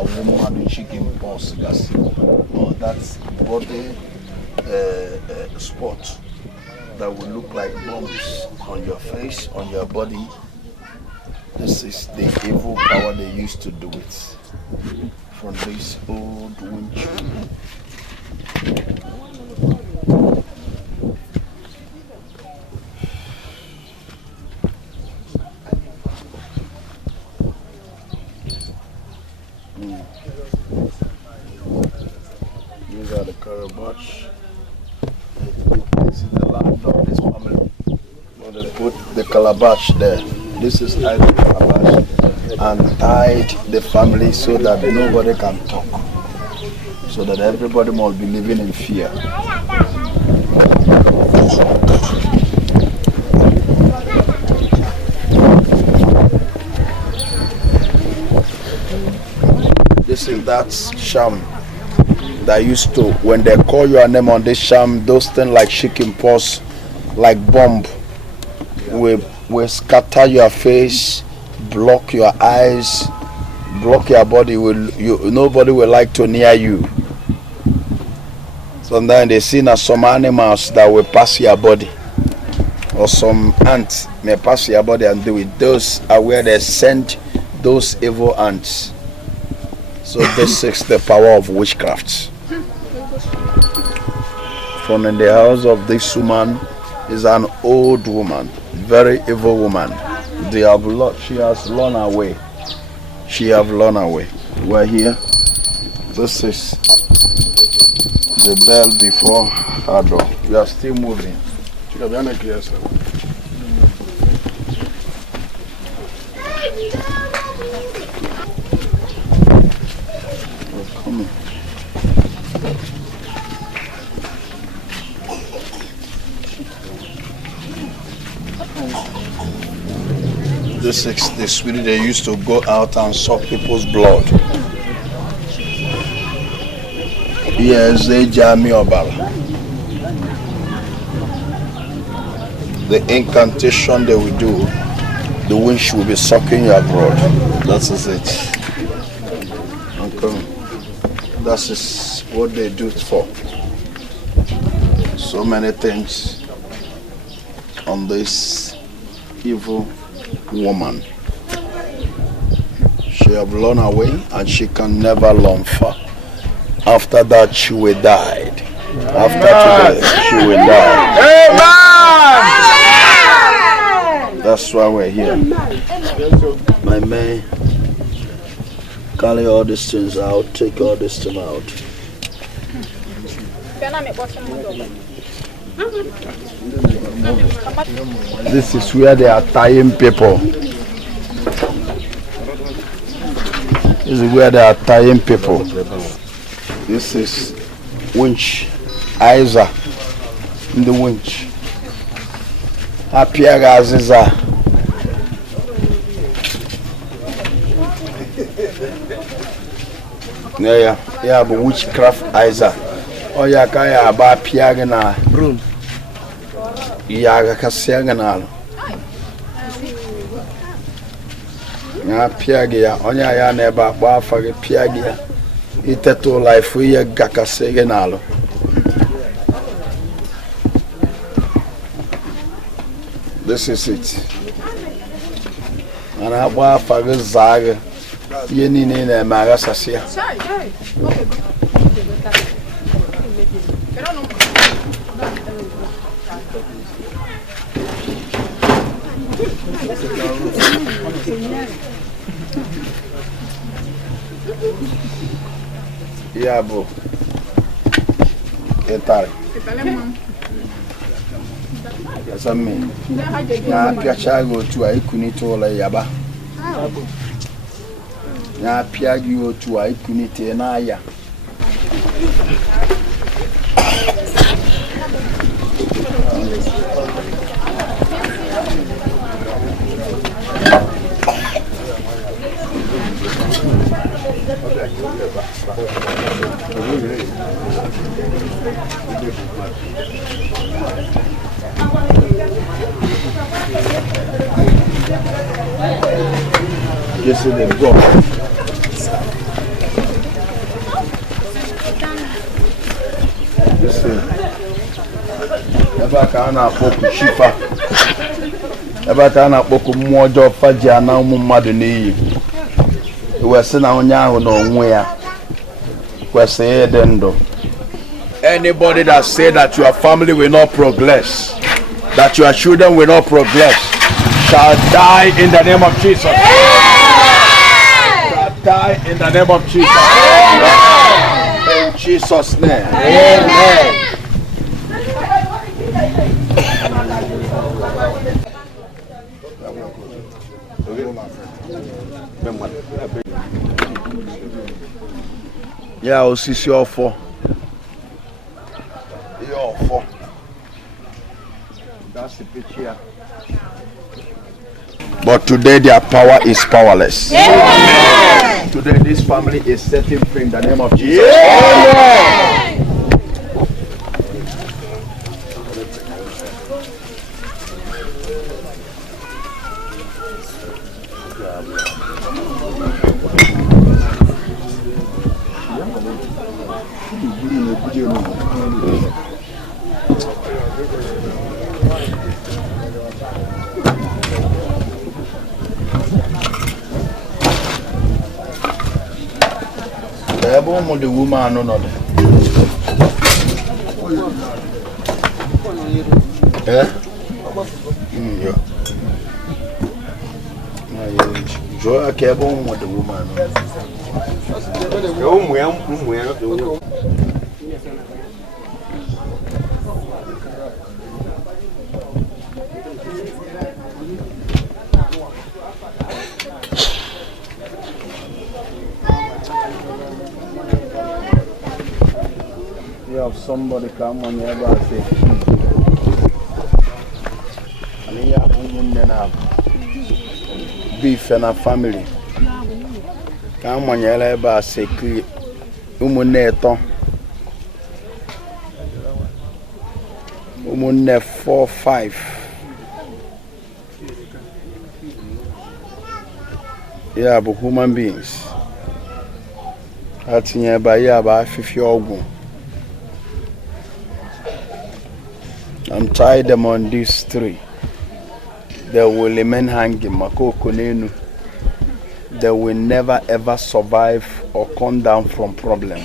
a woman chicken pox gas, or that's body spot that will look like bumps on your face, on your body. This is the evil power they used to do it from this old witch. These are the calabash. This is the land of this family. They put the calabash there. This is tied the calabash and tied the family so that nobody can talk. So that everybody must be living in fear. This is that sham that used to, when they call your name on this sham, those things like chicken pox, like bomb, will scatter your face, block your eyes, block your body. Nobody will like to near you. Sometimes they see some animals that will pass your body, or some ants may pass your body and do it. Those are where they send those evil ants. So this is the power of witchcraft. From in the house of this woman is an old woman, very evil woman. She has run away. She have run away. We're here. This is the bell before her door. We are still moving. This is the spirit they used to go out and suck people's blood. Yes, they jami obala. The incantation they will do, the witch will be sucking your blood. That is it. Okay. That is what they do it for. So many things on this evil woman. She have run away and she can never run far. After that she will die. After today she will die. Amen. That's why we're here. My man, carry all these things out, take all this thing out. This is where they are tying people. This is where they are tying people. This is winch, Isa, in the winch. Happy Aziza. Yeah, but witchcraft Isa. Oh, yeah, kaya ba piagana room. Yeah, kasiagana. Yeah, piagia. Onya ya neba ba fage piagia. Iteto life we gakasegenalo. This is it. And I wa fage zaga. Yeni ne maga sasia. Yeah, bro. ¿Qué tal? Yes, I mean. Na piachago tu ai kunito la yaba. Na piagio tu ai kunite na ya. Just in the book. Listen. Eba ka na akpọku chifa. Eba ka na akpọku mmụọ ọjọọ faji ana ụmụ mmadụ n'iyi. Iwe sị na onye ahụ na onwe ya kwesịrị ịdị ndụ. Anybody that say that your family will not progress, that your children will not progress, shall die in the name of Jesus. Shall die in the name of Jesus. In Jesus' name. Amen. Yeah, osisi ọfọ. That's the picture. But today their power is powerless. Amen. Today this family is setting free in the name of Jesus. Amen. The woman no not. Yeah. Yeah. Joy care about the woman. You have somebody come on your back say, and you have women have beef and a family. Come on your back say, Umuneto Umune 4-5. Yeah, but human beings. That's in your by about 50 ogun. I'm tied them on these three. They will remain hanging. They will never ever survive or come down from problem.